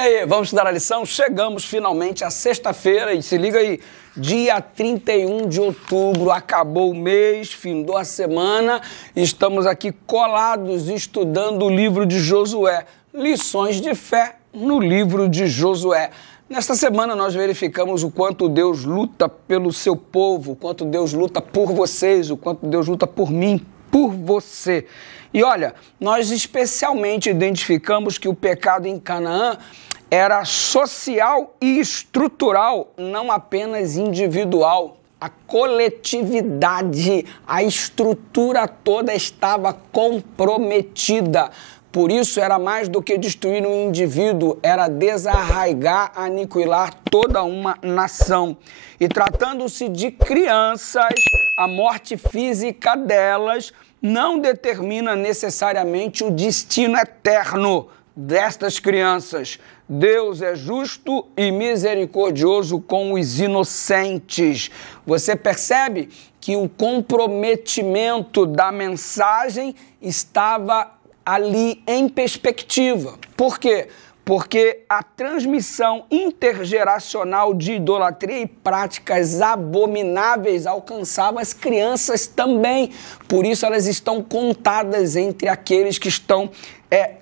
aí, vamos estudar a lição? Chegamos finalmente à sexta-feira e se liga aí, dia 31 de outubro, acabou o mês, findou a semana, estamos aqui colados estudando o livro de Josué, lições de fé no livro de Josué. Nesta semana nós verificamos o quanto Deus luta pelo seu povo, o quanto Deus luta por vocês, o quanto Deus luta por mim, por você. E olha, nós especialmente identificamos que o pecado em Canaã era social e estrutural, não apenas individual. A coletividade, a estrutura toda estava comprometida. Por isso, era mais do que destruir um indivíduo, era desarraigar, aniquilar toda uma nação. E tratando-se de crianças, a morte física delas não determina necessariamente o destino eterno destas crianças. Deus é justo e misericordioso com os inocentes. Você percebe que o comprometimento da mensagem estava ali em perspectiva. Por quê? Porque a transmissão intergeracional de idolatria e práticas abomináveis alcançava as crianças também. Por isso elas estão contadas entre aqueles que estão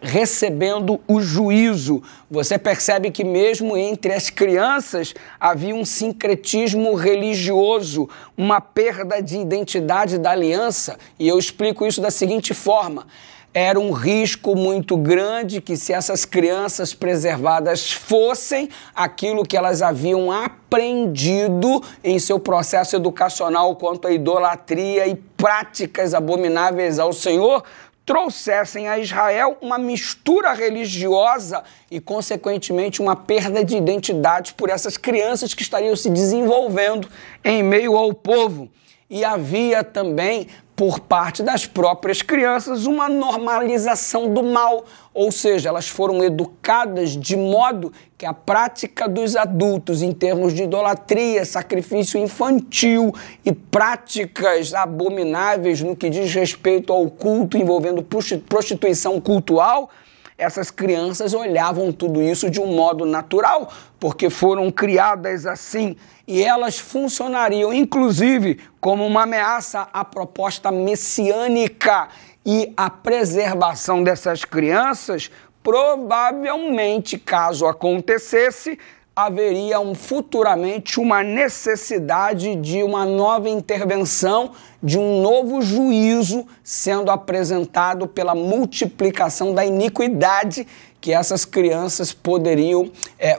recebendo o juízo. Você percebe que mesmo entre as crianças havia um sincretismo religioso, uma perda de identidade da aliança. E eu explico isso da seguinte forma. Era um risco muito grande que se essas crianças preservadas fossem aquilo que elas haviam aprendido em seu processo educacional quanto à idolatria e práticas abomináveis ao Senhor, trouxessem a Israel uma mistura religiosa e, consequentemente, uma perda de identidade por essas crianças que estariam se desenvolvendo em meio ao povo. E havia também, por parte das próprias crianças, uma normalização do mal, ou seja, elas foram educadas de modo que a prática dos adultos em termos de idolatria, sacrifício infantil e práticas abomináveis no que diz respeito ao culto envolvendo prostituição cultural, essas crianças olhavam tudo isso de um modo natural, porque foram criadas assim, e elas funcionariam, inclusive, como uma ameaça à proposta messiânica. E a preservação dessas crianças, provavelmente, caso acontecesse, haveria futuramente uma necessidade de uma nova intervenção, de um novo juízo sendo apresentado pela multiplicação da iniquidade, que essas crianças poderiam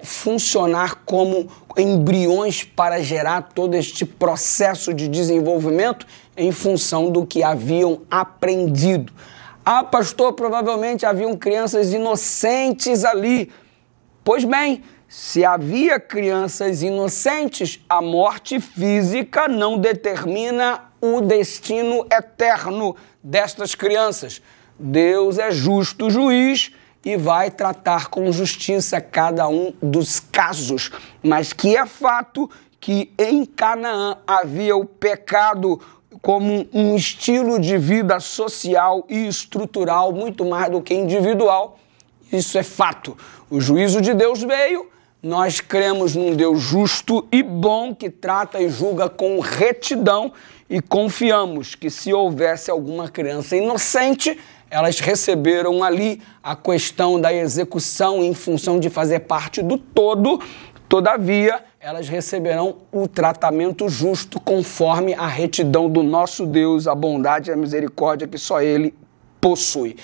funcionar como embriões para gerar todo este processo de desenvolvimento em função do que haviam aprendido. Ah, pastor, provavelmente haviam crianças inocentes ali. Pois bem, se havia crianças inocentes, a morte física não determina o destino eterno destas crianças. Deus é justo juiz e vai tratar com justiça cada um dos casos. Mas que é fato que em Canaã havia o pecado como um estilo de vida social e estrutural muito mais do que individual. Isso é fato. O juízo de Deus veio, nós cremos num Deus justo e bom que trata e julga com retidão e confiamos que se houvesse alguma criança inocente, elas receberam ali a questão da execução em função de fazer parte do todo, todavia, elas receberão o tratamento justo conforme a retidão do nosso Deus, a bondade e a misericórdia que só Ele possui.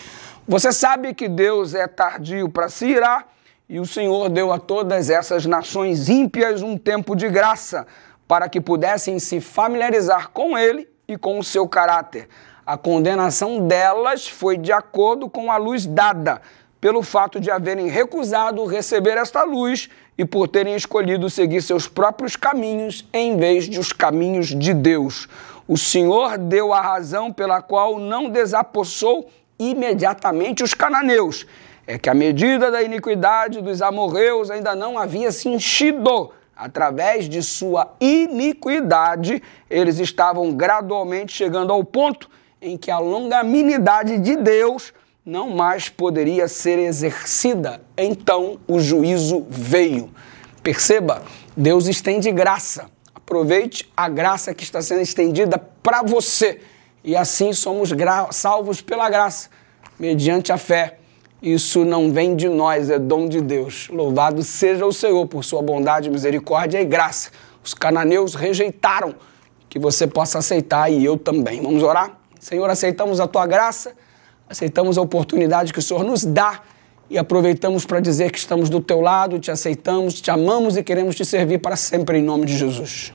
Você sabe que Deus é tardio para se irar e o Senhor deu a todas essas nações ímpias um tempo de graça para que pudessem se familiarizar com Ele e com o seu caráter. A condenação delas foi de acordo com a luz dada, pelo fato de haverem recusado receber esta luz e por terem escolhido seguir seus próprios caminhos em vez de os caminhos de Deus. O Senhor deu a razão pela qual não desapossou imediatamente os cananeus. É que a medida da iniquidade dos amorreus ainda não havia se enchido. Através de sua iniquidade, eles estavam gradualmente chegando ao ponto em que a longanimidade de Deus não mais poderia ser exercida. Então o juízo veio. Perceba, Deus estende graça. Aproveite a graça que está sendo estendida para você. E assim somos salvos pela graça, mediante a fé. Isso não vem de nós, é dom de Deus. Louvado seja o Senhor por sua bondade, misericórdia e graça. Os cananeus rejeitaram, que você possa aceitar e eu também. Vamos orar? Senhor, aceitamos a tua graça, aceitamos a oportunidade que o Senhor nos dá e aproveitamos para dizer que estamos do teu lado, te aceitamos, te amamos e queremos te servir para sempre em nome de Jesus.